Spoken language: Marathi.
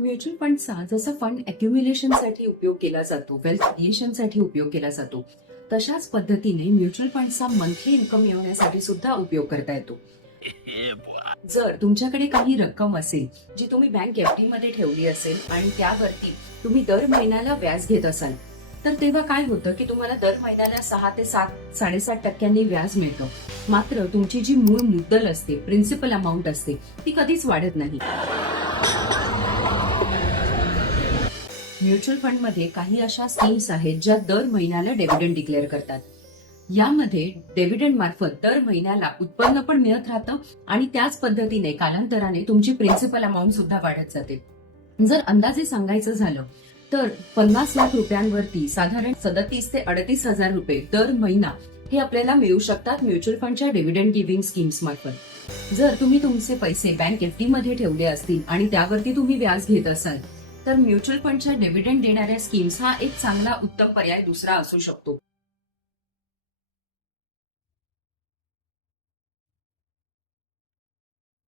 म्युच्युअल फंडचा जसा फंड अक्युम्युलेशनसाठी उपयोग केला जातो, वेल्थ क्रिएशनसाठी उपयोग केला जातो, तशाच पद्धतीने म्युच्युअल फंडचा मंथली इन्कम मिळवण्यासाठी सुद्धा उपयोग करता येतो. जर तुमच्याकडे काही रक्कम असेल जी तुम्ही बँक एफडी मध्ये ठेवली असेल आणि त्यावरती तुम्ही दर महिन्याला व्याज घेत असाल, तर तेव्हा काय होतं की तुम्हाला दर महिन्याला 6 ते 7.5% व्याज मिळतं. मात्र तुमची जी मूळ मुद्दल असते, प्रिन्सिपल अमाऊंट असते, ती कधीच वाढत नाही. म्युच्युअल फंडमध्ये काही अशा स्कीम्स आहेत ज्या दर महिन्याला डिव्हिडंड डिक्लेअर करतात. यामध्ये डिव्हिडंड मार्फत दर महिन्याला उत्पन्न पण मिळत राहतं आणि त्याच पद्धतीने कालांतराने तुमची प्रिन्सिपल अमाऊंट सुद्धा वाढत जाते. जर अंदाजे सांगायचं झालं तर 50 लाख रुपयांवरती साधारण 37 ते 38 हजार रुपये दर महिना हे आपल्याला मिळू शकतात म्युच्युअल फंडच्या डिव्हिडंड गिव्हिंग स्कीम्स मार्फत. जर तुम्ही तुमचे पैसे बँक एफडी मध्ये ठेवले असतील आणि त्यावरती तुम्ही व्याज घेत असाल, तर म्युच्युअल फंडच्या डिव्हिडंड देणाऱ्या स्कीम्स हा एक चांगला उत्तम पर्याय दुसरा असू शकतो.